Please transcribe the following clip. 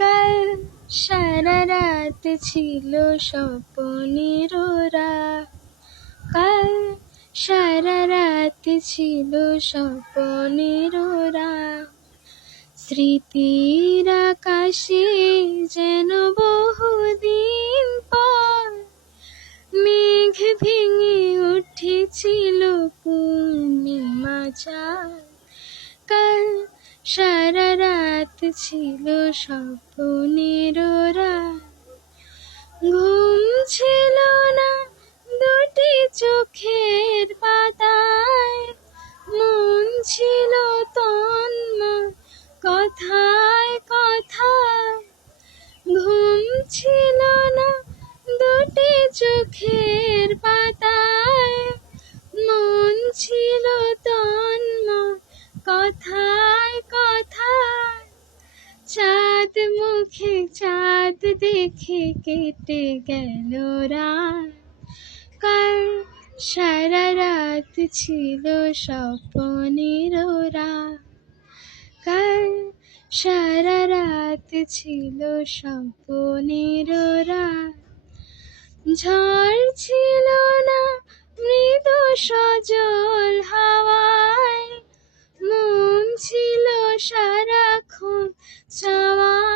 কাল সারা রাত ছিল স্বপ্নের রাত, কাল সারা রাত ছিল স্বপ্নের রাত। স্মৃতির আকাশে যেন বহুদিন পর মেঘ ভেঙে উঠেছিল পূর্ণিমা চাঁদ। কাল সারা রাত ছিল স্বপ্নের রাত, ঘুম ছিল না দুটি চোখের পাতায়, মন ছিল তন্ময় কথায় কথায়। ঘুম ছিল না দুটি চোখের পাতায়, মন ছিল তন্ময় কথায় কথায়। চাঁদ মুখে চাঁদ দেখে কেটে গেল রাত, কাল সারা রাত ছিল স্বপ্নের রাত, কাল সারা রাত ছিল স্বপ্নের রাত। ঝড় ছিল না মৃদু সজল হাওয়ায়, মন ছিল সারাক্ষণ চাওয়া